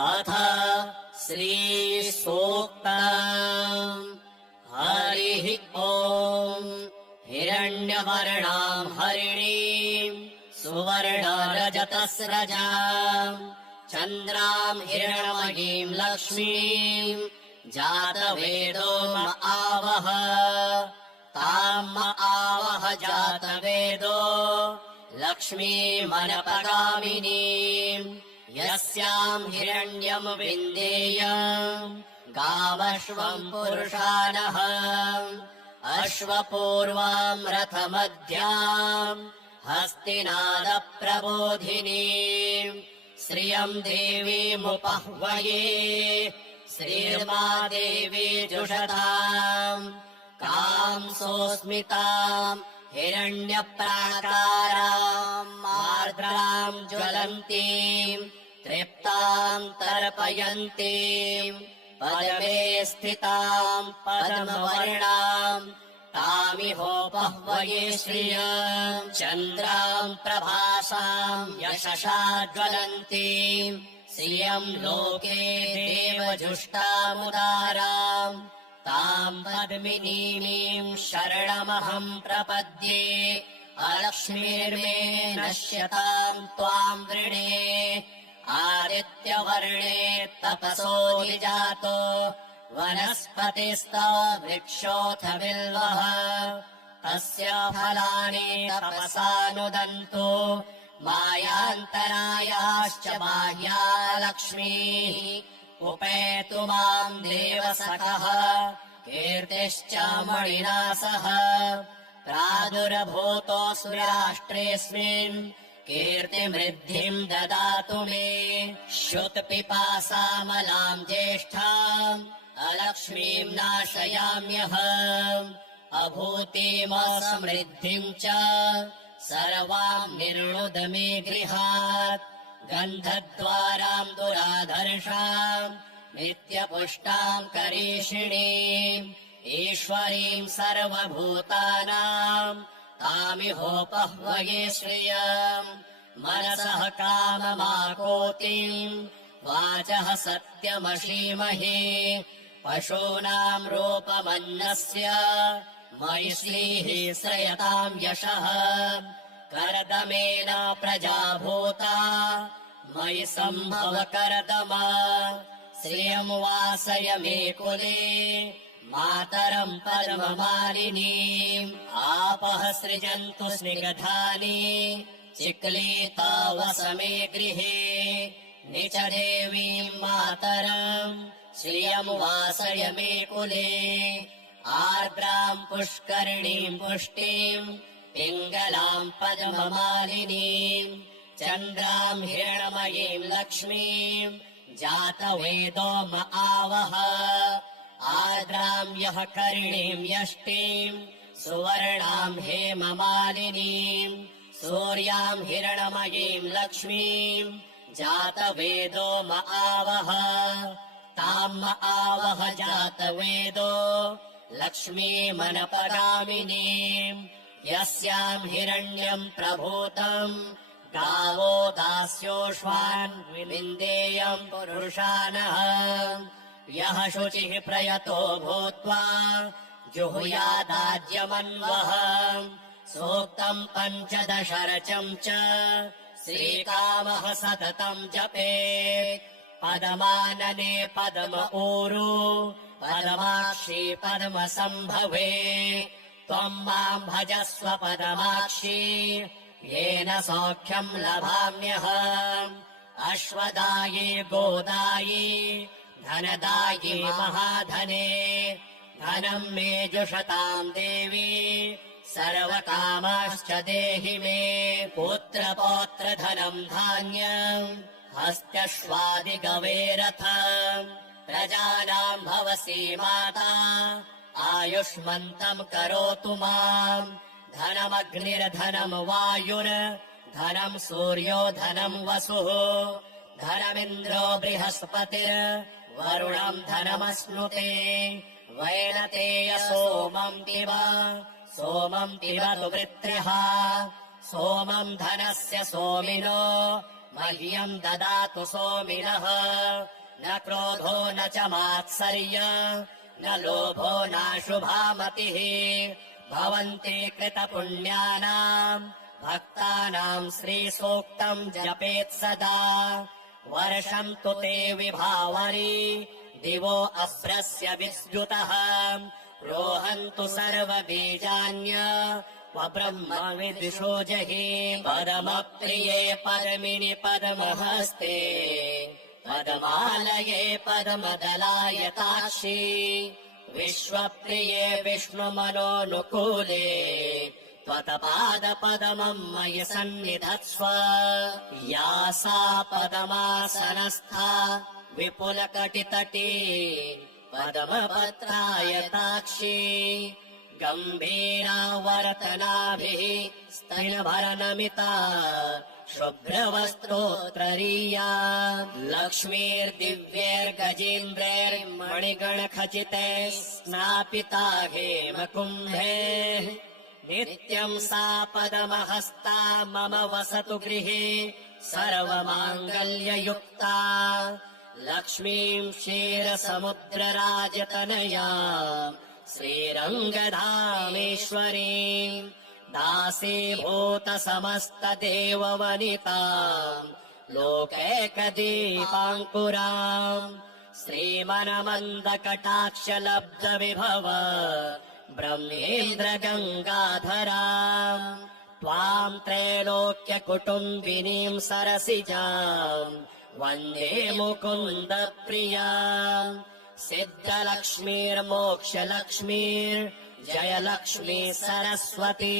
अथ श्रीसूक्तम्। हरिः ॐ। हिरण्यवर्णां हरिणीं सुवर्णरजतस्रजां चन्द्रां हिरण्मयीं लक्ष्मीं जातवेदो म आवह। तां म आवह जातवेदो लक्ष्मीमनपगामिनीं। यस्यां हिरण्यं विन्देयं गावश्वं पुरुषानः। अश्वपूर्वां रथमध्यां हस्तिनादप्रबोधिनीं। श्रियं देवीमुपह्वये श्रीर्मा देवी जुषताम्। कांसोऽस्मितां हिरण्यप्राकारां आर्द्रां ज्वलन्तीं तृप्तां तर्पयन्तीं। पद्मे स्थितां पद्मवर्णां तामिहोपह्वये श्रियं। चन्द्रां प्रभासां यशसा ज्वलन्तीं श्रियं लोके देवजुष्टामुदारां। तां पद्मिनीं शरणमहं प्रपद्ये। अलक्ष्मीर्मे नश्यतां त्वां वृणे। आदित्यवर्णे तपसोऽधिजातो वनस्पतिस्तव वृक्षोऽथ बिल्वः। तस्य फलानि तपसानुदन्तो मायान्तरायाश्च बाह्या लक्ष्मीः। उपेतु मां देवसखः कीर्तिश्च मणिना सह। प्रादुर्भूतोऽसु राष्ट्रेऽस्मिन् कीर्तिमृद्धिं ददातु मे। श्रुतपिपासामलां ज्येष्ठाम् अलक्ष्मीं नाशयाम्यहम्। अभूतिमसमृद्धिं च सर्वां निर्णुद मे गृहात्। गन्धद्वारां दुराधर्षां नित्यपुष्टां करीषिणीम्। ईश्वरीं सर्वभूतानां तामिहोपह्वये श्रियम्। मनसः काममाकोतिं वाचः सत्यमशीमहे। पशूनां रूपमन्नस्य मयि श्रीः श्रयतां यशः। कर्दमेन प्रजा भूता मयि सम्भव कर्दम। श्रियं वासय मे कुले मातरं पद्ममालिनीम्। आपः सृजन्तु स्निग्धानि चिक्लीता वस मे गृहे। निच देवीं मातरं श्रियं वासय मे कुले। आर्द्रां पुष्करिणीं पुष्टिं पिङ्गलां पद्ममालिनीं। चन्द्रां हिरण्मयीं लक्ष्मीं जातवेदो म आवह। आर्द्रां यः करिणीं यष्टिं सुवर्णां हेममालिनीं। सूर्यां हिरण्मयीं लक्ष्मीं जातवेदो म आवह। तां म आवह जातवेदो लक्ष्मीमनपगामिनीं। यस्यां हिरण्यं प्रभूतं गावो दास्योष्वान् विन्देयं पुरुषानः। यः शुचिः प्रयतो भूत्वा जुहुयादाज्यमन्वः। सूक्तं पञ्चदशरचं च श्रीकामः सततं जपेत्। पदमानने पद्म ऊरु पद्माक्षी पद्मसम्भवे। त्वं मां भजस्व पद्माक्षी येन सौख्यं लभाम्यहम्। अश्वदायी गोदायी धनदायी महाधने। धनं मे जुषतां देवी सर्वकामाश्च देहि मे। पुत्रपौत्रधनं धान्यं हस्त्यश्वादिगवेरथम्। प्रजानां भवसि माता आयुष्मन्तं करोतु माम्। धनमग्निर्धनं वायुर्धनं सूर्यो धनं वसुः। धनमिन्द्रो बृहस्पतिर्वरुणं धनमश्नुते। वैनतेय सोमं पिबतु वृत्र्यः। सोमं धनस्य सोमिनो मह्यम् ददातु सोमिनः न क्रोधो न च मात्सर्य न लोभो नाशुभा मतिः भवन्ति कृतपुण्यानाम् भक्तानाम् श्रीसूक्तम् जपेत् सदा वर्षम् तु ते विभावरी दिवो अभ्रस्य विद्युतः रोहन्तु सर्वबीजान्य ब्रह्म विदिशो जहि पदमप्रिये पद्मिनि पद्महस्ते पद्मालये पद्मदलायताक्षी विश्वप्रिये विष्णुमनोनुकूले त्वत्पादपद्मम् मयि सन्निधत्स्व या सा पद्मासनस्था विपुलकटितटी पद्मपत्रायताक्षी गम्भीरावर्तनाभिः स्तनभरनमिता शुभ्रवस्त्रोत्तरीया लक्ष्मीर्दिव्यैर्गजेन्द्रैर्मणिगणखचितैः स्नापिता हेमकुम्भैः नित्यम् सा पद्महस्ता मम वसतु गृहे सर्वमाङ्गल्ययुक्ता लक्ष्मीम् क्षीरसमुद्रराजतनया श्रीरङ्गधामेश्वरीम् दासीभूत समस्तदेववनिताम् लोकैकदीपाङ्कुराम् श्रीमनमन्दकटाक्षलब्धविभव ब्रह्मेन्द्रगङ्गाधराम् त्वाम् त्रैलोक्यकुटुम्बिनीम् सरसिजाम् वन्दे मुकुन्दप्रियाम् सिद्धलक्ष्मीर्मोक्षलक्ष्मीर्जयलक्ष्मी सरस्वती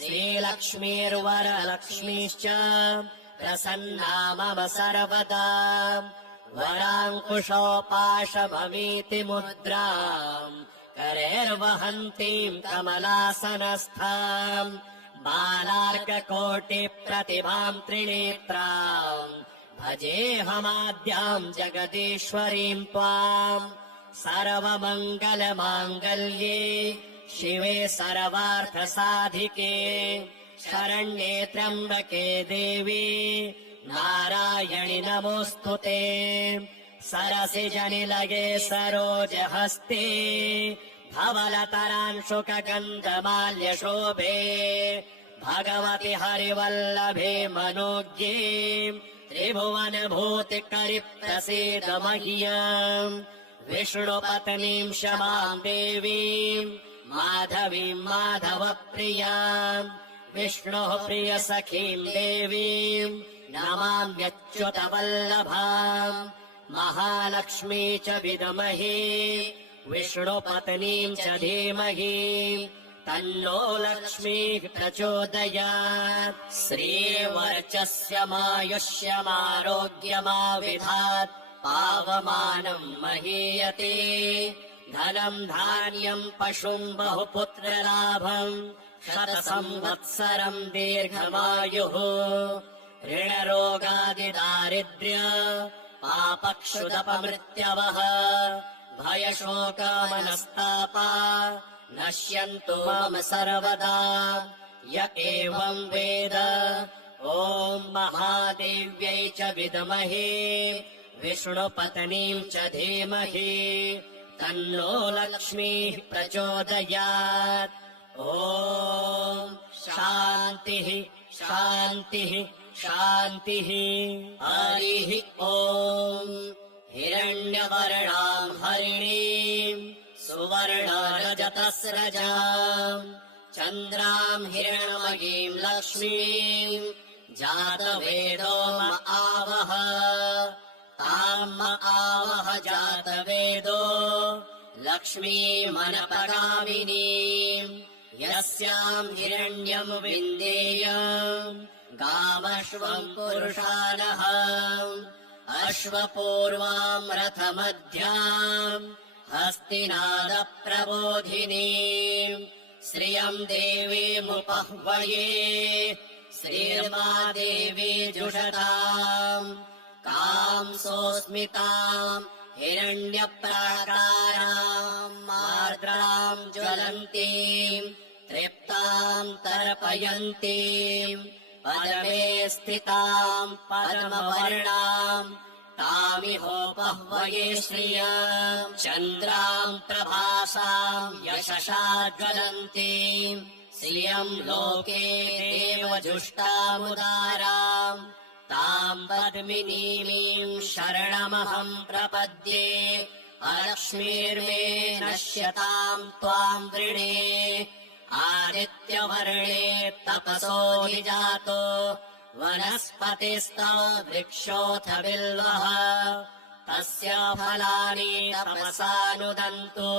श्रीलक्ष्मीर्वरलक्ष्मीश्च प्रसन्ना मम सर्वदा वराङ्कुशोपाशभवीति मुद्राम् करैर्वहन्तीम् कमलासनस्थाम् बालार्ककोटिप्रतिभाम् त्रिनेत्राम् भजेऽहमाद्याम् जगदीश्वरीम् त्वाम् सर्वमङ्गलमाङ्गल्ये शिवे सर्वार्थसाधिके शरण्ये त्र्यम्बके देवी नारायणि नमोऽस्तु ते सरसिजनिलये सरोजहस्ते धवलतरांशुकगन्धमाल्यशोभे भगवति हरिवल्लभे मनोज्ञे त्रिभुवनभूतिकरिप्रसीद मह्यम् विष्णुपत्नीम् क्षमाम् देवीम् माधवीम् माधवप्रियाम् विष्णोः प्रियसखीम् देवीम् नमाम्यच्युतवल्लभाम् महालक्ष्मी च विद्महे विष्णुपत्नीम् च धीमहि तन्नो लक्ष्मीः प्रचोदयात् श्रीर्वर्चस्यमायुष्यमारोग्यमाविधात् पावमानम् महीयते धनम् धान्यम् पशुम् बहुपुत्रलाभम् शतसंवत्सरम् दीर्घमायुः ऋणरोगादिदारिद्र्य पापक्षुदपमृत्यवः भयशोकमनस्तापा नश्यन्तु मम सर्वदा य एवम् वेद ॐ महादेव्यै च विद्महे विष्णुपत्नीम् च धीमहि तन्नो लक्ष्मीः प्रचोदयात् ॐ शान्तिः शान्तिः शान्तिः हरिः ॐ हिरण्यवर्णाम् हरिणीम् सुवर्णरजतस्रजाम् चन्द्राम् हिरण्मयीम् लक्ष्मीम् जातवेदो म आवह ताम् म आवह जातवेदो लक्ष्मीमनपगामिनीम् यस्याम् हिरण्यम् विन्देयम् गामश्वम् पुरुषानः अश्वपूर्वाम् रथमध्याम् हस्तिनादप्रबोधिनीम् श्रियम् देवीमुपह्वये श्रीर्मा देवी जुषताम् कांसोऽस्मिताम् हिरण्यप्राकाराम् आर्द्राम् ज्वलन्तीम् तृप्ताम् तर्पयन्तीम् पदमे स्थिताम् पद्मवर्णाम् तामिहोपह्वये श्रियाम् चन्द्राम् प्रभासाम् यशसा ज्वलन्तीम् श्रियम् लोके देवजुष्टामुदाराम् ताम् पद्मिनीमीम् शरणमहम् प्रपद्ये अलक्ष्मीर्मे नश्यताम् त्वाम् वृणे आदित्यवर्णे तपसोऽधिजातो वनस्पतिस्तव वृक्षोऽथ बिल्वः तस्य फलानि तपसानुदन्तु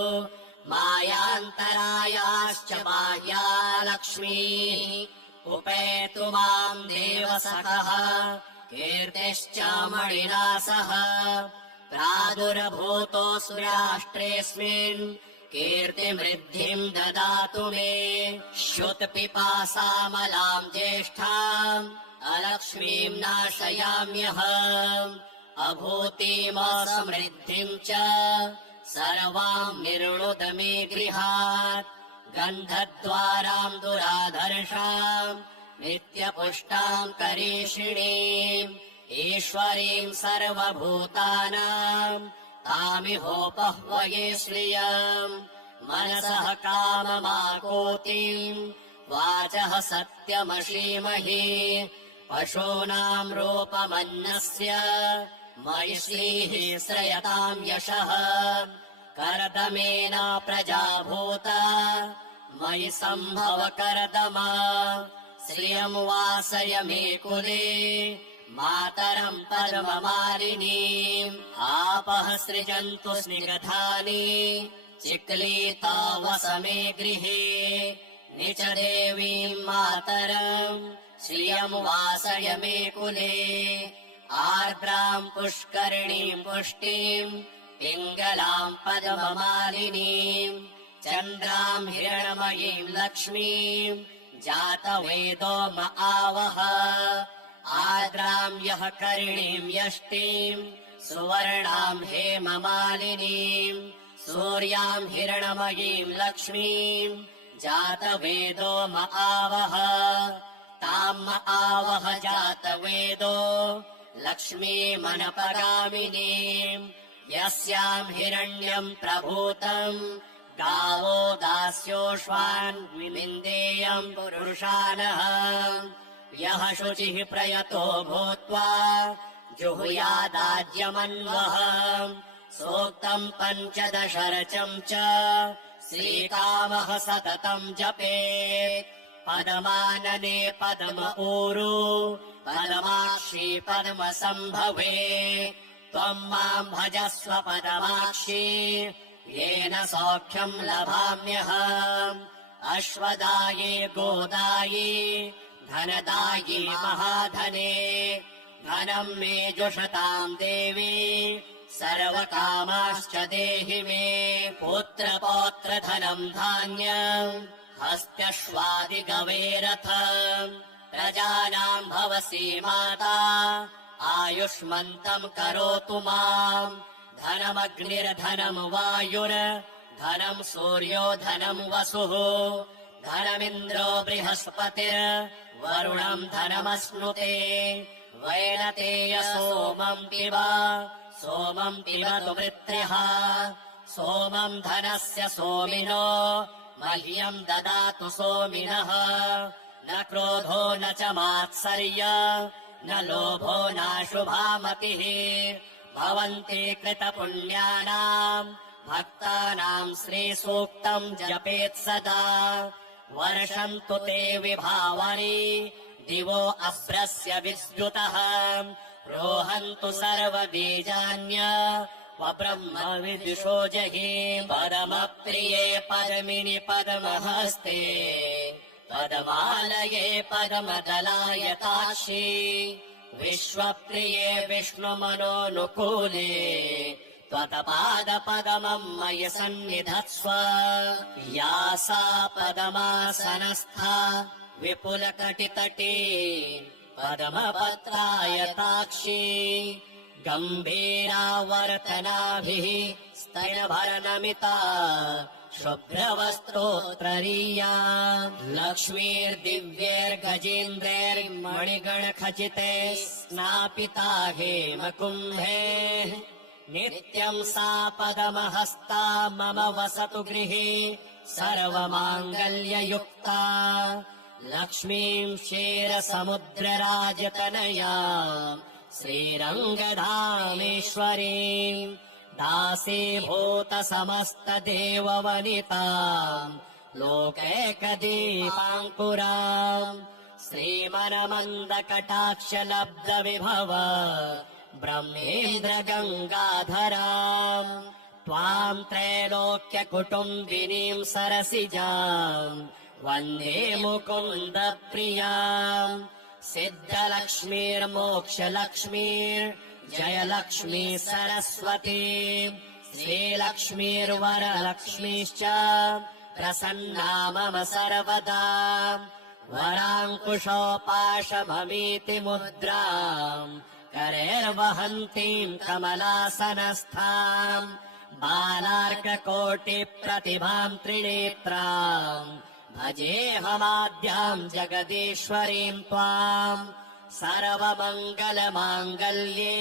मायान्तरायाश्च बाह्या लक्ष्मीः उपेतु माम् देवसखः कीर्तिश्च मणिना सह प्रादुर्भूतोऽसु राष्ट्रेऽस्मिन् कीर्तिमृद्धिम् ददातु मे श्रुतपिपासामलाम् ज्येष्ठाम् अलक्ष्मीम् नाशयाम्यहम् अभूतिमसमृद्धिम् च सर्वाम् निर्णुद मे गृहात् गन्धद्वाराम् दुराधर्षाम् नित्यपुष्टाम् करीषिणीम् ईश्वरीम् सर्वभूतानाम् तामिहोपह्वये श्रियम् मनसः काममाकोतिम् वाचः सत्यमशीमहि पशूनाम् रूपमन्नस्य मयि श्रीः श्रयताम् यशः करदमेन प्रजा भूता मयि सम्भव करदमा श्रियम् वासय मे कुले मातरम् पद्ममालिनीम् आपः सृजन्तु स्निग्धानि चिक्लीता वस मे गृहे निच देवीम् मातरम् श्रियम् वासय मे कुले आर्द्राम् पुष्करिणीम् पुष्टिम् पिङ्गलाम् पद्ममालिनीम् चन्द्राम् हिरणमयीम् लक्ष्मीम् जातवेदो म आवह आर्द्राम् यः करिणीम् यष्टिम् सुवर्णाम् हेममालिनीम् सूर्याम् हिरणमयीम् लक्ष्मीम् जातवेदो म आवह ताम् म आवह जातवेदो लक्ष्मीमनपगामिनीम् यस्याम् हिरण्यम् प्रभूतम् गावो दास्योष्वान् विनिन्देयम् पुरुषानः यः शुचिः प्रयतो भूत्वा जुहुयादाज्यमन्वः सोक्तम् पञ्चदशरचम् च श्रीकामः सततम् जपेत् पदमानने पद्म ऊरु पदमाक्षी पद्मसम्भवे त्वम् माम् भजस्व पदमाक्षी येन सौख्यम् लभाम्यहम् अश्वदाये गोदायि धनदायि महाधने धनम् मे जुषताम् देवी सर्वकामाश्च देहि मे पुत्रपौत्रधनम् धान्यम् हस्त्यश्वादिगवेरथम् प्रजानाम् भवसि माता आयुष्मन्तम् करोतु माम् धनमग्निर्धनम् वायुर्धनम् सूर्यो धनम् वसुः धनमिन्द्रो बृहस्पतिर्वरुणम् धनमश्नुते वैनतेय सोमम् पिबतु वृत्र्यः सोमम् धनस्य सोमिनो मह्यम् ददातु सोमिनः न क्रोधो न च मात्सर्य न लोभो नाशुभामतिः भवन्ति कृतपुण्यानाम् भक्तानाम् श्रीसूक्तम् जपेत् सदा वर्षन्तु ते विभावनि दिवो अभ्रस्य विद्युतः रोहन्तु सर्वबीजान्य ब्रह्म विदुषो जहि परमप्रिये पद्मिनि पद्महस्ते पद्मालये पद्मदलायताक्षी विश्वप्रिये विष्णुमनोनुकूले त्वत्पादपद्मम् मयि सन्निधत्स्व या सा पद्मासनस्था विपुलकटितटी पद्मपत्रायताक्षी गम्भीरावर्तनाभिः स्तनभरनमिता शुभ्रवस्त्रोत्ररीया लक्ष्मीर्दिव्यैर्गजेन्द्रैर्मणिगणखचिते स्नापिता हेमकुम्भे नित्यम् सा पदमहस्ता मम वसतु गृहे सर्वमाङ्गल्ययुक्ता लक्ष्मीम् क्षीरसमुद्रराजतनया श्रीरङ्गधामेश्वरीम् दासीभूत समस्तदेववनिताम् लोकैकदीपाङ्कुराम् श्रीमनमन्दकटाक्षलब्धविभव ब्रह्मेन्द्रगङ्गाधराम् त्वाम् त्रैलोक्यकुटुम्बिनीम् सरसिजाम् वन्दे मुकुन्दप्रियाम् सिद्धलक्ष्मीर्मोक्षलक्ष्मीर्जयलक्ष्मी सरस्वती श्रीलक्ष्मीर्वरलक्ष्मीश्च प्रसन्ना मम सर्वदा वराङ्कुशोपाशममीति मुद्राम् करैर्वहन्तीम् कमलासनस्थाम् बालार्ककोटिप्रतिभाम् त्रिनेत्राम् भजेऽहमाद्याम् जगदीश्वरीम् त्वाम् सर्वमङ्गलमाङ्गल्ये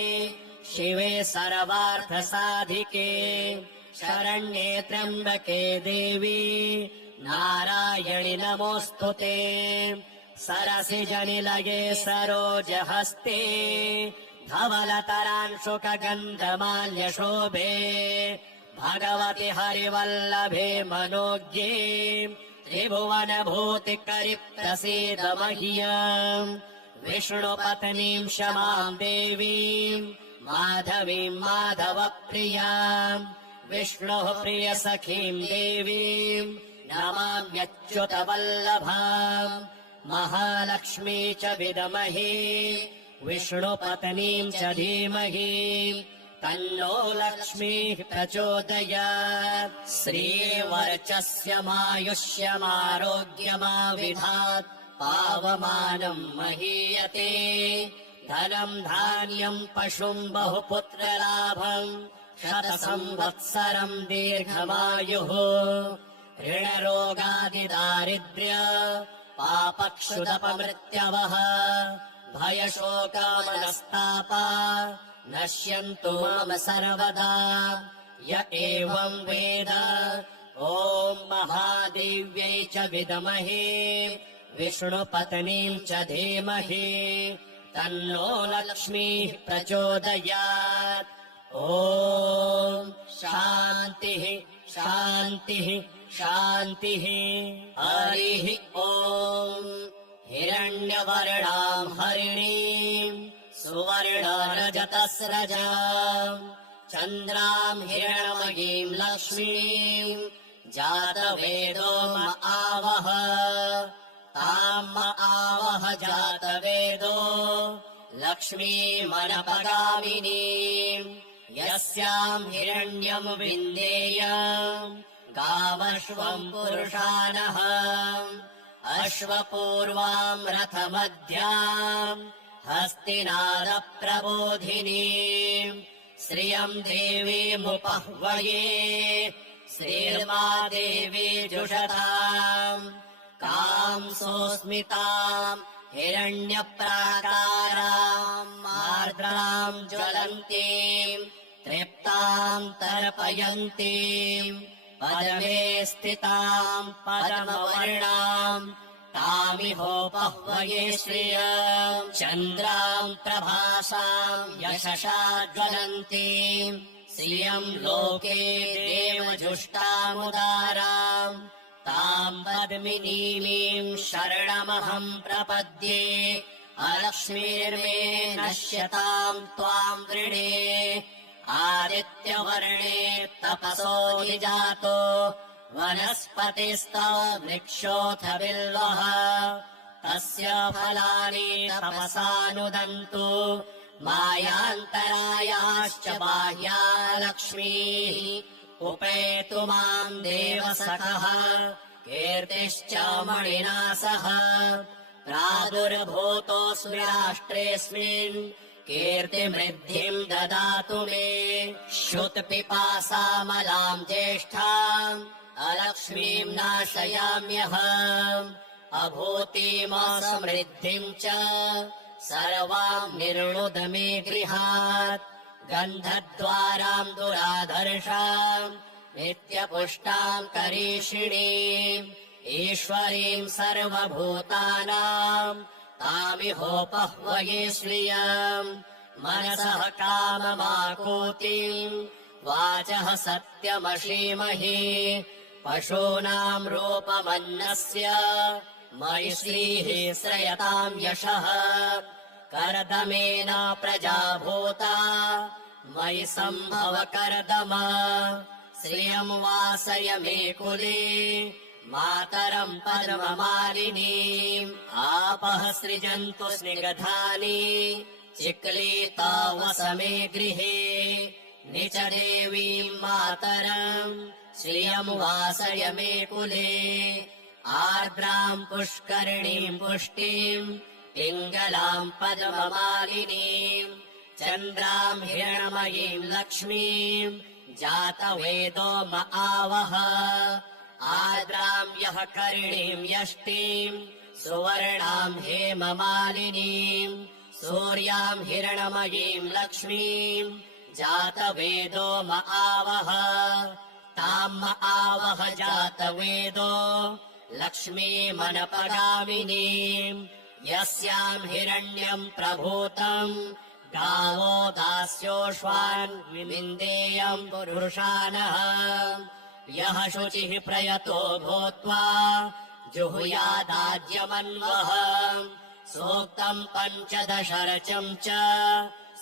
शिवे सर्वार्थसाधिके शरण्ये त्र्यम्बके देवी नारायणि नमोऽस्तु ते सरसिजनिलये सरोजहस्ते धवलतरांशुकगन्धमाल्यशोभे भगवति हरिवल्लभे मनोज्ञे त्रिभुवनभूतिकरिप्रसीद मह्यम् विष्णुपत्नीम् क्षमाम् देवीम् माधवीम् माधवप्रियाम् विष्णुः प्रियसखीम् देवीम् नमाम्यच्युतवल्लभाम् महालक्ष्मी च विद्महे विष्णुपत्नीम् च धीमहि तन्नो लक्ष्मीः प्रचोदयात् श्रीवर्चस्यमायुष्यमारोग्यमाविधात् पावमानम् महीयते धनम् धान्यम् पशुम् बहुपुत्रलाभम् शतसंवत्सरम् दीर्घमायुः ऋणरोगादिदारिद्र्य पापक्षुदपमृत्यवः भयशोकामनस्तापा नश्यन्तु मम सर्वदा य एवम् वेद ॐ महादेव्यै च विद्महे विष्णुपत्नीम् च धीमहि तन्नो लक्ष्मीः प्रचोदयात् ॐ शान्तिः शान्तिः शान्तिः हरिः ॐ हिरण्यवर्णाम् हरिणीम् सुवर्णरजतस्रजाम् चन्द्राम् हिरणमयीम् लक्ष्मीम् जातवेदो म आवह ताम् म आवह जातवेदो लक्ष्मीमनपगामिनीम् यस्याम् हिरण्यम् विन्देयम् गावश्वम् पुरुषानः अश्वपूर्वाम् रथमध्याम् हस्तिनादप्रबोधिनीम् श्रियम् देवीमुपह्वये श्रीर्मा देवी जुषताम् कांसोऽस्मिताम् हिरण्यप्राकाराम् आर्द्राम् ज्वलन्तीम् तृप्ताम् तर्पयन्तीम् पदमे स्थिताम् परमवर्णाम् तामिहोपह्वये श्रियम् चन्द्राम् प्रभासाम् यशसा ज्वलन्तीम् श्रियम् लोके देवजुष्टामुदाराम् ताम् पद्मिनीमीम् शरणमहम् प्रपद्ये अलक्ष्मीर्मे नश्यताम् त्वाम् वृणे आदित्यवर्णे तपसो निजातो वनस्पतिस्तव वृक्षोऽथ बिल्वः तस्य फलानि तपसानुदन्तु मायान्तरायाश्च बाह्या लक्ष्मीः उपेतु माम् देवसखः कीर्तिश्च मणिना सह प्रादुर्भूतोऽस्मि राष्ट्रेऽस्मिन् कीर्तिमृद्धिम् ददातु मे श्रुतपिपासामलाम् ज्येष्ठाम् अलक्ष्मीम् नाशयाम्यहम् अभूतिमसमृद्धिम् च सर्वाम् निर्णुद मे गृहात् गन्धद्वाराम् दुराधर्षाम् नित्यपुष्टाम् करीषिणीम् ईश्वरीम् सर्वभूतानाम् तामिहोपह्वये श्रियम् मनसः काममाकूतिम् वाचः सत्यमशीमहि पशूनाम् रूपमन्नस्य मयि श्रीः श्रयताम् यशः कर्दमेन प्रजा भूता मयि सम्भव कर्दम श्रियम् वासय मे कुले मातरम् पद्ममालिनीम् आपः सृजन्तु स्निग्धानि चिक्लीता वस मे गृहे निच देवीम् मातरम् श्रियम् वासय मे कुले आर्द्राम् पुष्करिणीम् पुष्टिम् पिङ्गलाम् पद्ममालिनीम् चन्द्राम् हिरण्मयीम् लक्ष्मीम् जातवेदो म आवह आर्द्राम् यः करिणीम् यष्टिम् सुवर्णाम् हेममालिनीम् सूर्याम् हिरण्मयीम् लक्ष्मीम् जातवेदो म आवह ताम् म आवह जातवेदो लक्ष्मीमनपगामिनीम् यस्याम् हिरण्यम् प्रभूतम् गावो दास्योष्वान् विविन्देयम् पुरुषानः यः शुचिः प्रयतो भूत्वा जुहुयादाद्यमन्वः सूक्तम् पञ्चदशरचम् च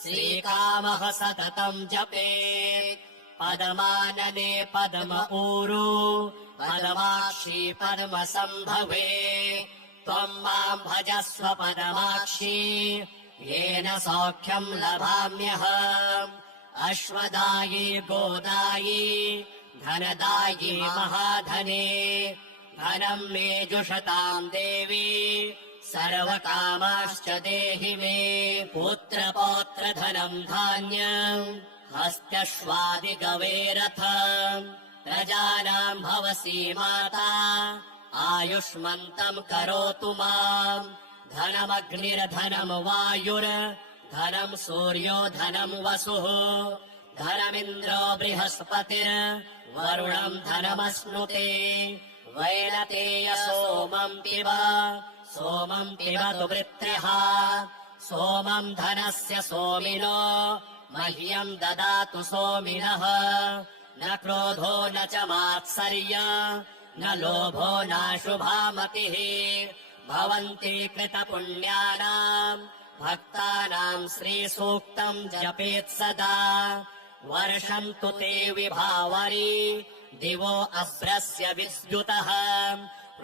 श्रीकामः सततम् जपेत् पदमानने पद्म ऊरु पदमाक्षी पद्मसम्भवे त्वम् माम् भजस्व पदमाक्षी येन सौख्यम् लभाम्यहम् अश्वदायी गोदायी धनदायी महाधने धनम् मे जुषताम् देवी सर्वकामाश्च देहि मे पुत्रपौत्रधनम् धान्यम् हस्त्यश्वादिगवेरथम् प्रजानाम् भवसी माता आयुष्मन्तम् करोतु माम् धनमग्निर्धनम् वायुर्धनम् सूर्यो धनम् वसुः धनमिन्द्रो बृहस्पतिर्वरुणम् धनमश्नुते वैनतेय सोमम् पिबतु वृत्र्यः सोमम् धनस्य सोमिनो मह्यम् ददातु सोमिनः न क्रोधो न च मात्सर्य न लोभो नाशुभामतिः भवन्ति कृतपुण्यानाम् भक्तानाम् श्रीसूक्तम् जपेत् सदा वर्षन्तु ते विभावरी दिवो अभ्रस्य विद्युतः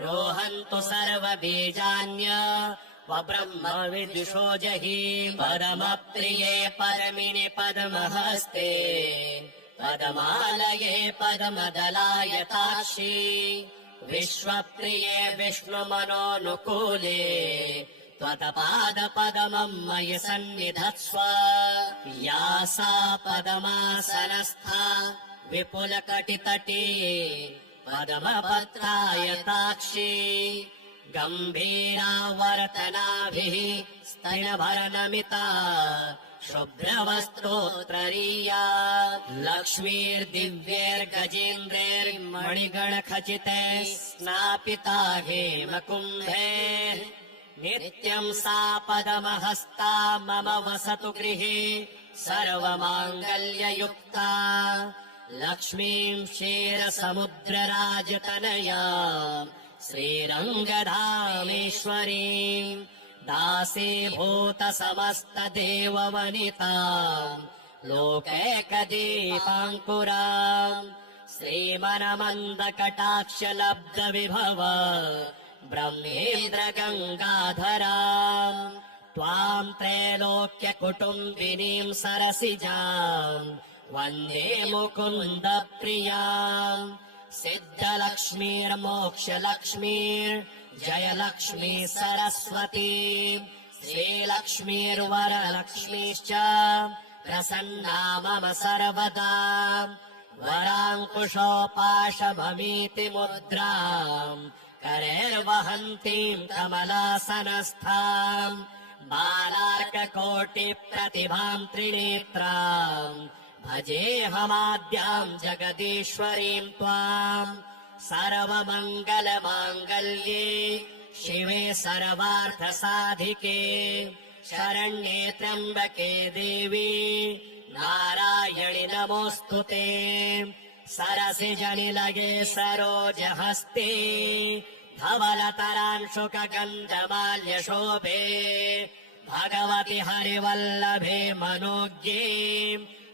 रोहन्तु सर्वबीजान्य ब्रह्म विदुषो जहि पदमप्रिये परमिनि पद्महस्ते पदमालये पद्मदलायताक्षी विश्वप्रिये विष्णुमनोनुकूले त्वत्पादपद्मम् मयि सन्निधत्स्व या सा पद्मासनस्था विपुलकटितटी पद्मपत्रायताक्षी गम्भीरावर्तनाभिः स्तनभरनमिता शुभ्रवस्त्रोत्तरीया लक्ष्मीर्दिव्यैर्गजेन्द्रैर्मणिगणखचितैः स्नापिता हेमकुम्भे नित्यम् सा पद्महस्ता मम वसतु गृहे सर्वमाङ्गल्ययुक्ता लक्ष्मीम् क्षीरसमुद्रराजतनया श्रीरङ्गधामेश्वरीम् दासीभूत समस्तदेववनिताम् लोकैकदीपाङ्कुराम् श्रीमनमन्दकटाक्षलब्धविभव ब्रह्मेन्द्रगङ्गाधराम् त्वाम् त्रैलोक्यकुटुम्बिनीम् सरसिजाम् वन्दे मुकुन्दप्रियाम् सिद्धलक्ष्मीर्मोक्षलक्ष्मीर्जयलक्ष्मी सरस्वती श्रीलक्ष्मीर्वरलक्ष्मीश्च प्रसन्ना मम सर्वदा वराङ्कुशोपाशभमीति मुद्राम् करैर्वहन्तीम् कमलासनस्थाम् बालार्ककोटिप्रतिभाम् त्रिनेत्राम् भजेऽहमाद्याम् जगदीश्वरीम् त्वाम् सर्वमङ्गलमाङ्गल्ये शिवे सर्वार्थसाधिके शरण्ये त्र्यम्बके देवी नारायणि नमोऽस्तु ते सरसिजनिलये सरोजहस्ते धवलतरांशुकगन्धमाल्यशोभे भगवति हरिवल्लभे मनोज्ञे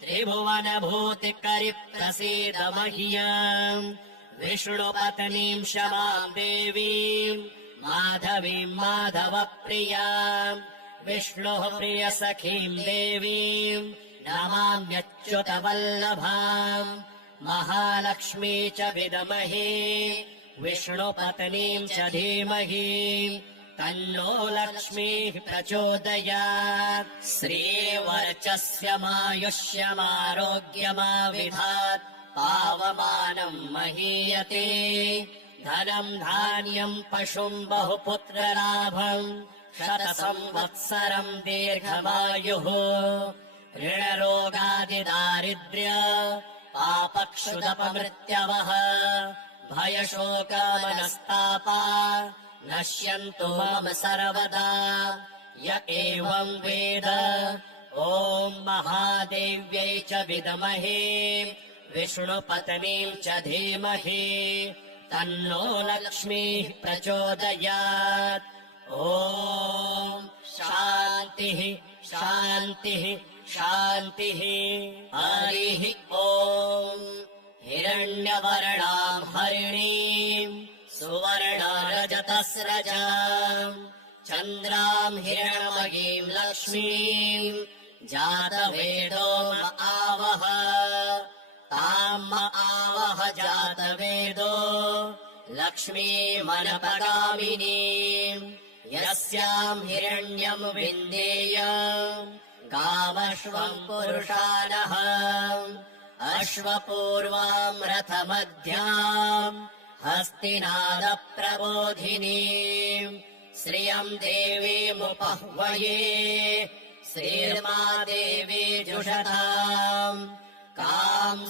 त्रिभुवनभूतिकरिप्रसीद मह्यम् विष्णुपत्नीम् क्षमाम् देवीम् माधवीम् माधवप्रियाम् विष्णुः प्रियसखीम् देवीम् नमाम्यच्युतवल्लभाम् महालक्ष्मी च विद्महे विष्णुपत्नीम् च धीमहि तन्नो लक्ष्मीः प्रचोदयात् श्रीवर्चस्यमायुष्यमारोग्यमाविधात् पावमानम् महीयते धनम् धान्यम् पशुम् बहुपुत्रलाभम् शतसंवत्सरम् दीर्घमायुः ऋणरोगादिदारिद्र्य पापक्षुदपमृत्यवः भयशोकमनस्तापा नश्यन्तु मम सर्वदा य एवम् वेद ॐ महादेव्यै च विद्महे विष्णुपत्नीम् च धीमहि तन्नो लक्ष्मीः प्रचोदयात् ॐ शान्तिः शान्तिः शान्तिः हरिः ॐ हिरण्यवर्णाम् हरिणीम् सुवर्णरजतस्रजाम् चन्द्राम् हिरण्मयीम् लक्ष्मीम् जातवेदो म आवह ताम् म आवह जातवेदो लक्ष्मीमनपगामिनीम् यस्याम् हिरण्यम् विन्देयम् गामश्वम् पुरुषानः अश्वपूर्वाम् रथमध्याम् हस्तिनादप्रबोधिनीम् श्रियम् देवीमुपह्वये श्रीर्मा देवी जुषताम् कांसोऽस्मिताम्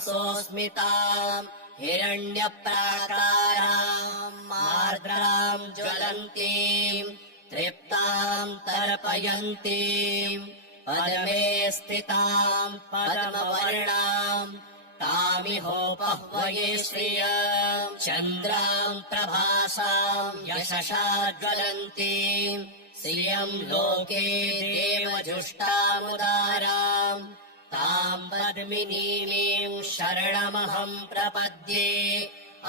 हिरण्यप्राकाराम् आर्द्राम् ज्वलन्तीम् तृप्ताम् तर्पयन्तीम् पद्मे स्थिताम् पद्मवर्णाम् तामिहोपह्वये श्रियम् चन्द्राम् प्रभासाम् यशसा ज्वलन्तीम् श्रियम् लोके देवजुष्टामुदाराम् ताम् पद्मिनीमीम् शरणमहम् प्रपद्ये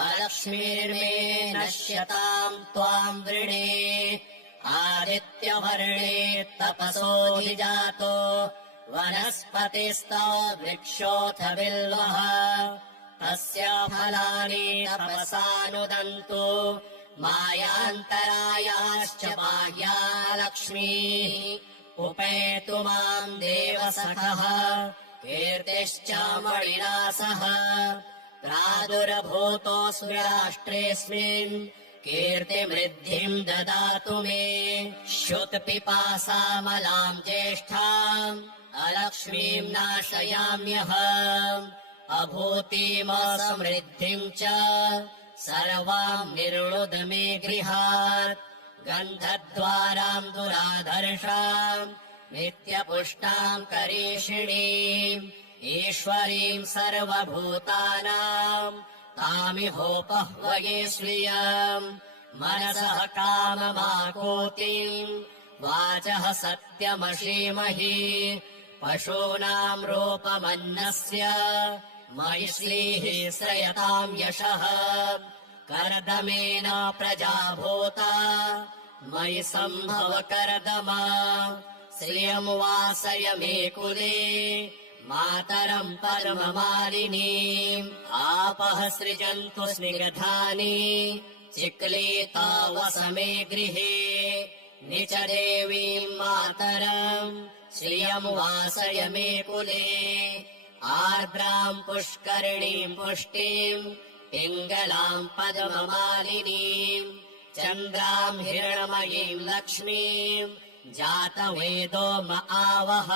अलक्ष्मीर्मे नश्यताम् त्वाम् वृणे आदित्यवर्णे तपसोऽधिजातो वनस्पतिस्तो वृक्षोऽथ बिल्वः तस्य फलानि तपसानुदन्तु मायान्तरायाश्च बाह्या लक्ष्मीः उपेतु माम् देवसखः कीर्तिश्चामणिरासः प्रादुर्भूतोऽस्मि राष्ट्रेऽस्मिन् कीर्तिमृद्धिम् ददातु मे श्रुतपिपासामलाम् ज्येष्ठाम् अलक्ष्मीम् नाशयाम्यहम् अभूतिमसमृद्धिम् च सर्वाम् निर्णुद मे गृहात् गन्धद्वाराम् दुराधर्षाम् नित्यपुष्टाम् करीषिणीम् ईश्वरीम् सर्वभूतानाम् तामिहोपह्वये श्रियम् मनसः काममाकोतिम् वाचः सत्यमशीमहि पशूनाम् रूपमन्नस्य मयि श्रीः श्रयताम् यशः कर्दमेन प्रजा भूता मयि सम्भव कर्दमा श्रियम् वासय मे कुले मातरम् परममालिनीम् आपः सृजन्तु स्निग्धानि चिक्लीता वस मे गृहे निच देवीम् मातरम् श्रियम् वासय मे कुले आर्द्राम् पुष्करिणीम् पुष्टिम् पिङ्गलाम् पद्ममालिनीम् चन्द्राम् हिरणमयीम् लक्ष्मीम् जातवेदो म आवह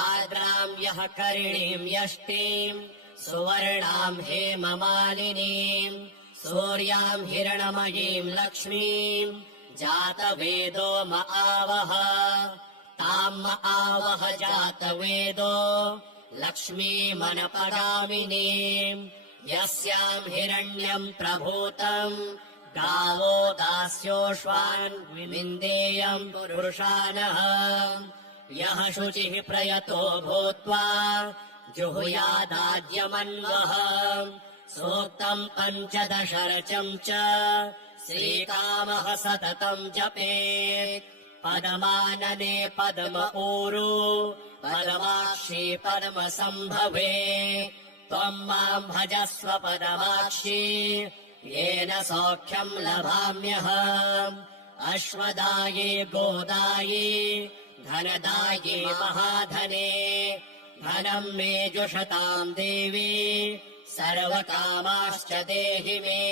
आर्द्राम् यः करिणीम् यष्टिम् सुवर्णाम् हेममालिनीम् सूर्याम् हिरणमयीम् लक्ष्मीम् जातवेदो म आवह ताम् म आवह जातवेदो लक्ष्मीमनपगामिनीम् यस्याम् हिरण्यम् प्रभूतम् गावो दास्योष्वान् विविन्देयम् पुरुषानः यः शुचिः प्रयतो भूत्वा जुहुयादाद्यमन्वः सूक्तम् पञ्चदशरचम् च श्रीकामः सततम् जपेत् पदमानने पद्म ऊरु पदमाक्षी पद्मसम्भवे त्वम् माम् भजस्व पदमाक्षी येन सौख्यम् लभाम्यहम् अश्वदाये गोदाये धनदाये महाधने धनम् मे जुषताम् देवी सर्वकामाश्च देहि मे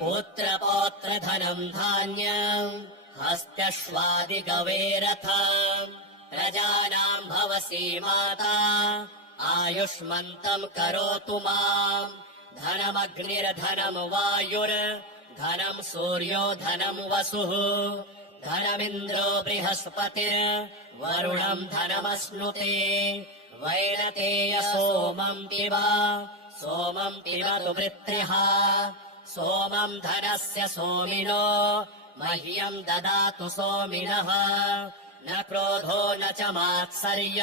पुत्रपौत्रधनम् धान्यम् हस्त्यश्वादिगवेरथम् प्रजानाम् भवसि माता आयुष्मन्तम् करोतु माम् धनमग्निर्धनम् वायुर्धनम् सूर्यो धनम् वसुः धनमिन्द्रो बृहस्पतिर्वरुणम् धनमश्नुते वैनतेय सोमम् पिबतु वृत्रिः सोमम् धनस्य सोमिनो मह्यम् ददातु सोमिनः न क्रोधो न च मात्सर्य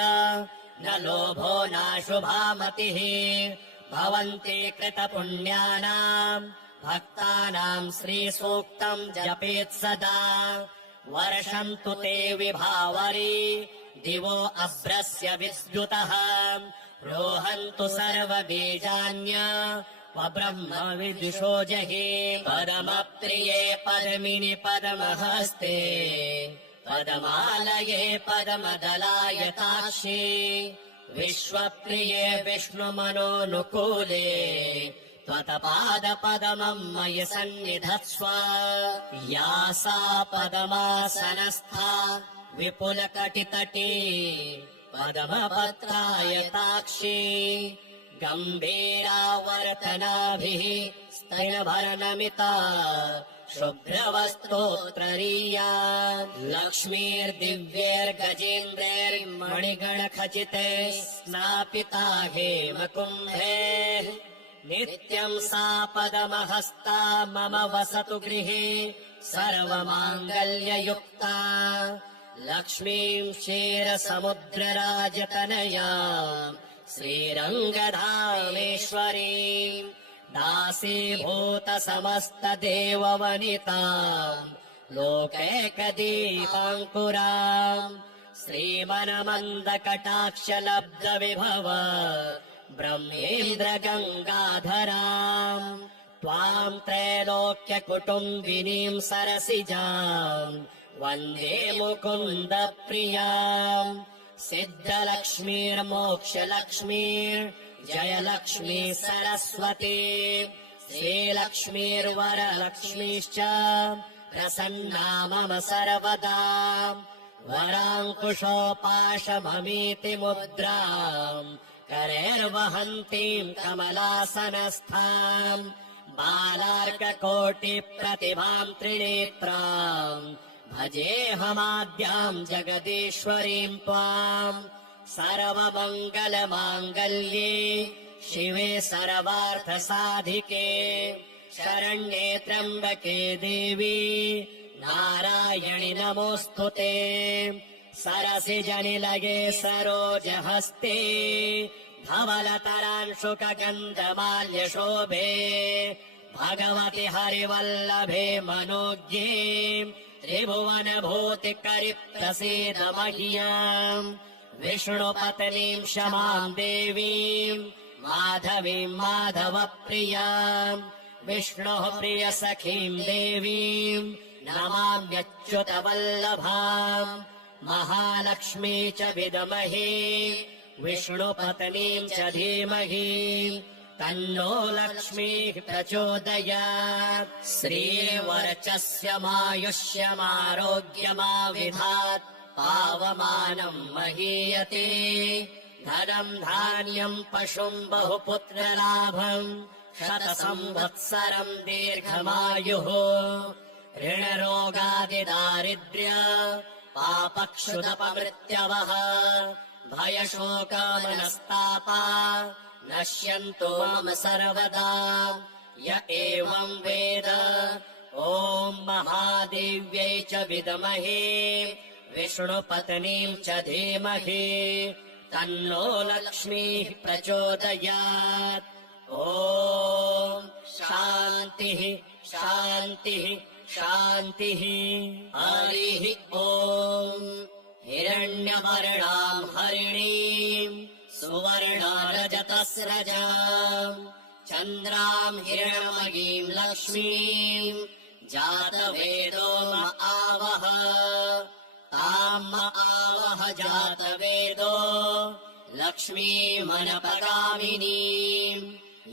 न लोभो नाशुभामतिः भवन्ति कृतपुण्यानाम् भक्तानाम् श्रीसूक्तम् जपेत् सदा वर्षन्तु ते विभावरी दिवो अभ्रस्य विद्युतः रोहन्तु सर्वबीजान्य ब्रह्म विदुषो जहि पदमप्रिये पद्मिनि पद्महस्ते पदमालये पद्मदलायताक्षी विश्वप्रिये विष्णुमनोनुकूले त्वत्पादपद्मम् मयि सन्निधत्स्व या सा पद्मासनस्था विपुलकटितटी पद्मपत्रायताक्षी गम्भीरावर्तनाभिः स्तनभरनमिता शुभ्रवस्त्रोत्ररीया लक्ष्मीर्दिव्यैर्गजेन्द्रैर्मणिगणखचिते स्नापिता हेमकुम्भे नित्यम् सा पद्महस्ता मम वसतु गृहे सर्वमाङ्गल्ययुक्ता लक्ष्मीम् क्षीरसमुद्रराजतनया श्रीरङ्गधामेश्वरीम् दासीभूत समस्तदेववनिताम् लोकैकदीपाङ्कुराम् श्रीमनमन्दकटाक्षलब्धविभव ब्रह्मेन्द्रगङ्गाधराम् त्वाम् त्रैलोक्यकुटुम्बिनीम् सरसिजाम् वन्दे मुकुन्दप्रियाम् सिद्धलक्ष्मीर्मोक्षलक्ष्मीर्जयलक्ष्मी सरस्वती श्रीलक्ष्मीर्वरलक्ष्मीश्च प्रसन्ना मम सर्वदा वराङ्कुशोपाशममीति मुद्राम् करैर्वहन्तीम् कमलासनस्थाम् बालार्ककोटिप्रतिभाम् त्रिनेत्राम् भजेऽहमाद्याम् जगदीश्वरीम् त्वाम् सर्वमङ्गलमाङ्गल्ये शिवे सर्वार्थसाधिके शरण्ये त्र्यम्बके देवी नारायणि नमोऽस्तु ते सरसिजनिलये सरोजहस्ते धवलतरांशुकगन्धमाल्यशोभे भगवति हरिवल्लभे मनोज्ञे त्रिभुवनभूतिकरिप्रसीद मह्याम् विष्णुपत्नीम् क्षमाम् देवीम् माधवीम् माधवप्रियाम् विष्णोः प्रियसखीम् देवीम् नमाम्यच्युतवल्लभाम् महालक्ष्मी च विद्महे विष्णुपत्नीम् च धीमहि तन्नो लक्ष्मीः प्रचोदयात् श्रीर्वर्चस्यमायुष्यमारोग्यमाविधात् पावमानम् महीयते धनम् धान्यम् पशुम् बहुपुत्रलाभम् शतसंवत्सरम् दीर्घमायुः ऋणरोगादिदारिद्र्य पापक्षुदपमृत्यवः भयशोकमनस्तापा नश्यन्तु मम सर्वदा य एवम् वेद ॐ महादेव्यै च विद्महे विष्णुपत्नीम् च धीमहि तन्नो लक्ष्मीः प्रचोदयात् ॐ शान्तिः शान्तिः शान्तिः हरिः ॐ हिरण्यवर्णाम् हरिणीम् सुवर्णारजतस्रजाम् चन्द्राम् हिरण्मयीम् लक्ष्मीम् जातवेदो म आवह ताम् म आवह जातवेदो लक्ष्मीमनपगामिनीम्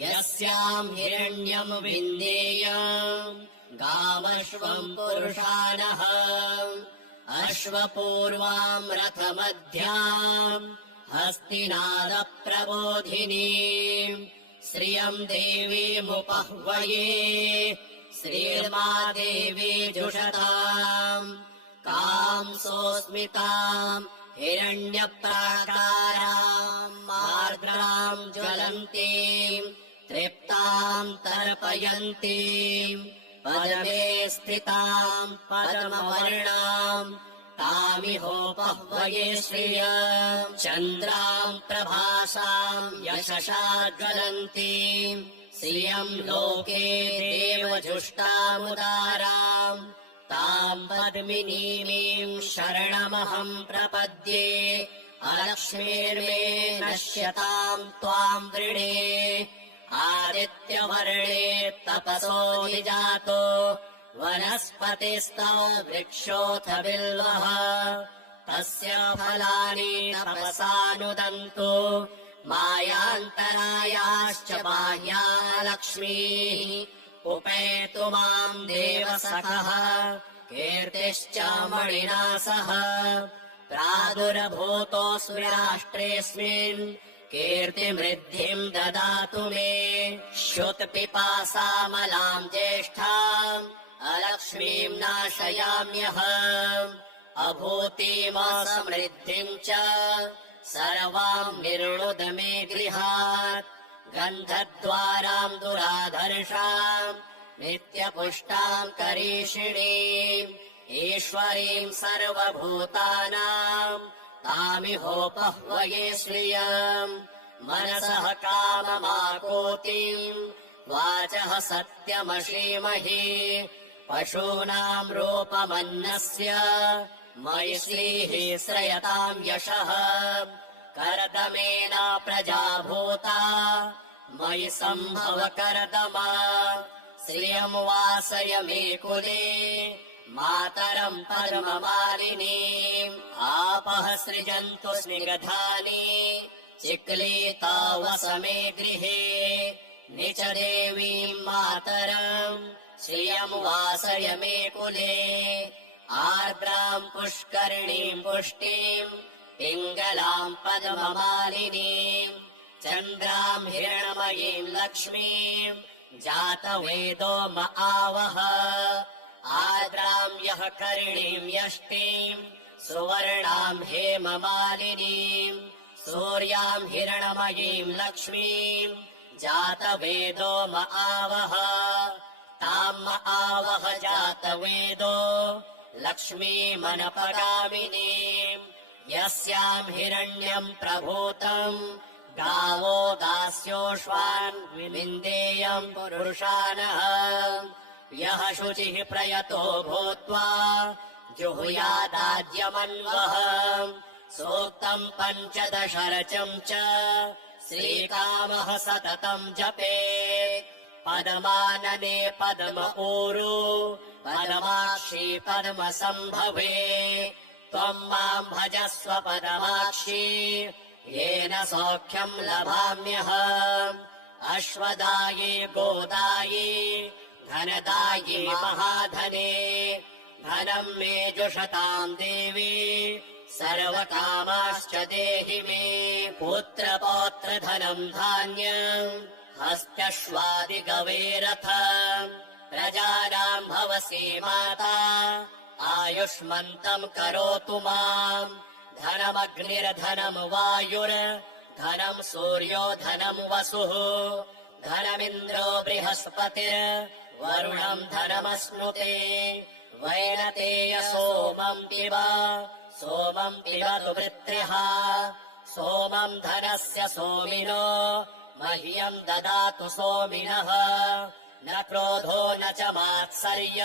यस्याम् हिरण्यम् विन्देयम् गामश्वम् पुरुषानः अश्वपूर्वाम् रथमध्याम् हस्तिनादप्रबोधिनीम् श्रियम् देवीमुपह्वये श्रीर्मा देवी जुषताम् कांसोऽस्मिताम् हिरण्यप्राकाराम् मार्द्राम् ज्वलन्तीम् तृप्ताम् तर्पयन्तीम् पदमे स्थिताम् पद्मवर्णाम् तामिहोपह्वये श्रियम् चन्द्राम् प्रभासाम् यशसा ज्वलन्तीम् श्रियम् लोके देवजुष्टामुदाराम् ताम् पद्मिनीमीम् शरणमहम् प्रपद्ये अलक्ष्मीर्मे नश्यताम् त्वाम् वृणे आदित्यवर्णे तपसो निजातो वनस्पतिस्तौ वृक्षोऽथ बिल्वः तस्य फलानि तपसानुदन्तु मायान्तरायाश्च बाह्या लक्ष्मीः उपेतु माम् देवसखः कीर्तिश्च मणिना सह प्रादुर्भूतोऽस्मि राष्ट्रेऽस्मिन् कीर्तिमृद्धिम् ददातु मे श्रुतपिपासामलाम् ज्येष्ठाम् अलक्ष्मीम् नाशयाम्यहम् अभूतिमसमृद्धिम् च सर्वाम् निर्णुद मे गृहात् गन्धद्वाराम् दुराधर्षाम् नित्यपुष्टाम् करीषिणीम् ईश्वरीम् सर्वभूतानाम् तामिहोपह्वये श्रियम् मनसः काममाकोतिम् वाचः सत्यमशीमहि पशूनाम् रूपमन्नस्य मयि श्रीः श्रयताम् यशः कर्दमेन प्रजा भूता मयि सम्भव कर्दमा श्रियम् वासय मे कुले मातरम् पद्ममालिनीम् आपः सृजन्तु स्निग्धानि चिक्लीता वस मे गृहे निच देवीम् मातरम् श्रियम् वासय मे कुले आर्द्राम् पुष्करिणीम् पुष्टिम् पिङ्गलाम् पद्ममालिनीम् चन्द्राम् हिरण्मयीम् लक्ष्मीम् जातवेदो म आवह आर्द्राम् यः करिणीम् यष्टिम् सुवर्णाम् हेममालिनीम् सूर्याम् हिरण्मयीम् लक्ष्मीम् जातवेदो म आवह ताम् म आवह जातवेदो लक्ष्मीमनपगामिनीम् यस्याम् हिरण्यम् प्रभूतम् गावो दास्योऽश्वान् विविन्देयम् पुरुषानः यः शुचिः प्रयतो भूत्वा जुहुयादाद्यमन्वः सूक्तम् पञ्चदशरचम् च श्रीकामः सततम् जपेत् पदमानने पद्म ऊरु पदमाक्षी पद्मसम्भवे त्वम् माम् भजस्व पदमाक्षी येन सौख्यम् लभाम्यहम् अश्वदाये गोदाये धनदाये महाधने धनम् मे जुषताम् देवी सर्वकामाश्च देहि मे पुत्रपौत्रधनम् धान्यम् हस्त्यश्वादिगवेरथ प्रजानाम् भवसि माता आयुष्मन्तम् करोतु माम् धनमग्निर्धनम् वायुर्धनम् सूर्यो धनम् वसुः धनमिन्द्रो बृहस्पतिर्वरुणम् धनमश्नुते वैनतेय सोमम् पिबतु वृत्रिः सोमम् धनस्य सोमिनो मह्यम् ददातु सोमिनः न क्रोधो न च मात्सर्य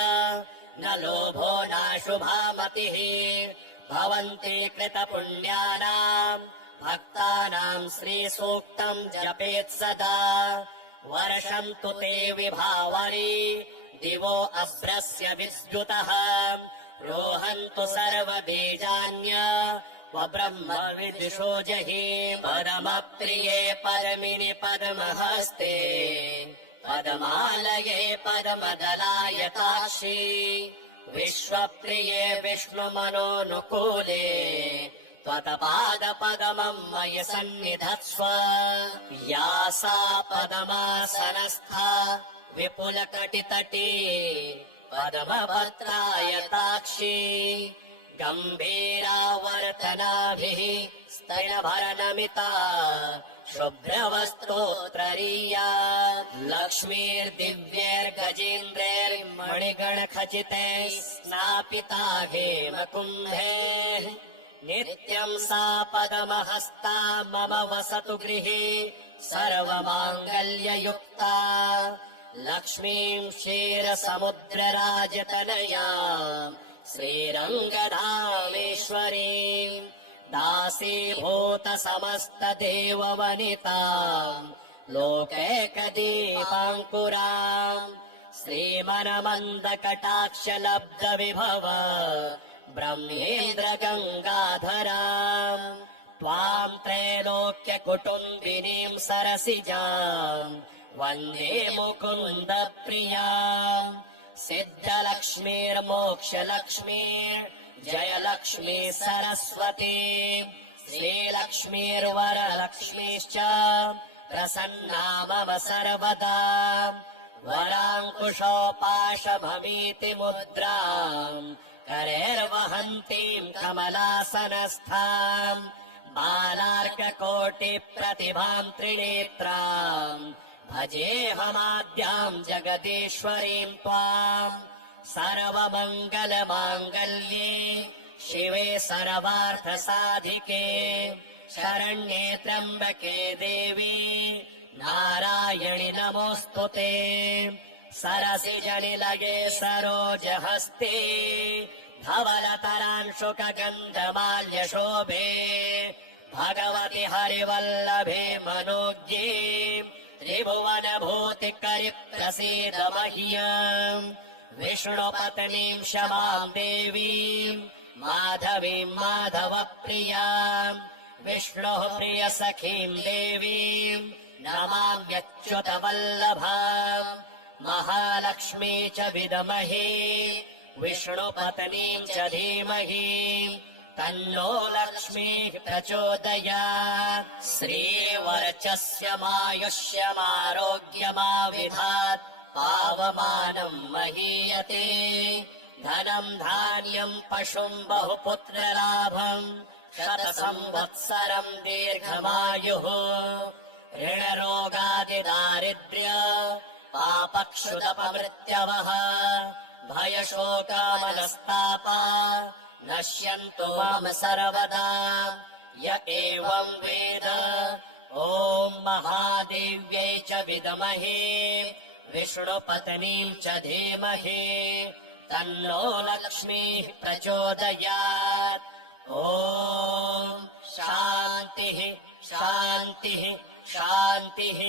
न लोभो नाशुभा मतिः भवन्ति कृतपुण्यानाम् भक्तानाम् श्रीसूक्तम् जपेत् सदा वर्षम् तु ते विभावरी दिवो अभ्रस्य विद्युतः रोहन्तु सर्वबीजान्य ब्रह्म विदिशो जहि पदमप्रिये पदमिनि पद्महस्ते पद्मालये पद्मदलायताक्षी विश्वप्रिये विष्णुमनोनुकूले त्वत्पादपद्मम् मयि सन्निधत्स्व या सा पद्मासनस्था विपुलकटितटी पद्मपत्रायताक्षी गम्भीरावर्तनाभिः स्तनभरनमिता शुभ्रवस्त्रोत्तरीया लक्ष्मीर्दिव्यैर्गजेन्द्रैर्मणिगणखचितैः स्नापिता हेमकुम्भैः नित्यम् सा पद्महस्ता मम वसतु गृहे सर्वमाङ्गल्ययुक्ता लक्ष्मीम् क्षीरसमुद्रराजतनयाम् श्रीरङ्गधामेश्वरीम् दासीभूत समस्तदेववनिताम् लोकैकदीपाङ्कुराम् श्रीमनमन्दकटाक्षलब्धविभव ब्रह्मेन्द्र गङ्गाधराम् त्वाम् त्रैलोक्यकुटुम्बिनीम् सरसिजाम् वन्दे मुकुन्द प्रियाम् सिद्धलक्ष्मीर्मोक्षलक्ष्मीर् जयलक्ष्मी सरस्वती श्रीलक्ष्मीर्वरलक्ष्मीश्च प्रसन्ना मम सर्वदा वराङ्कुशोपाशभमीति मुद्राम् करैर्वहन्तीम् कमलासनस्थाम् बालार्ककोटिप्रतिभाम् त्रिनेत्राम् भजेऽहमाद्याम् जगदीश्वरीम् त्वाम् सर्वमङ्गलमाङ्गल्ये शिवे सर्वार्थसाधिके शरण्ये त्र्यम्बके देवी नारायणि नमोऽस्तुते सरसिजनिलये सरोजहस्ते धवलतरांशुकगन्धमाल्यशोभे भगवति हरिवल्लभे मनोज्ञे त्रिभुवनभूतिकरि प्रसीद मह्यम् विष्णुपत्नीम् क्षमाम् देवीम् माधवीम् माधवप्रियाम् विष्णोः प्रियसखीम् देवीम् नमाम्यच्युतवल्लभाम् महालक्ष्मी च विद्महे विष्णुपत्नीम् च धीमहि तन्नो लक्ष्मीः प्रचोदयात् श्रीवर्चस्यमायुष्यमारोग्यमाविधात् पावमानम् महीयते धनम् धान्यम् पशुम् बहुपुत्रलाभम् शतसंवत्सरम् दीर्घमायुः ऋणरोगादिदारिद्र्य पापक्षुदपमृत्यवः भयशोकामनस्तापा नश्यन्तु मम सर्वदा य एवम् वेद ॐ महादेव्यै च विद्महे विष्णुपत्नीम् च धीमहि तन्नो लक्ष्मीः प्रचोदयात् ॐ शान्तिः शान्तिः शान्तिः।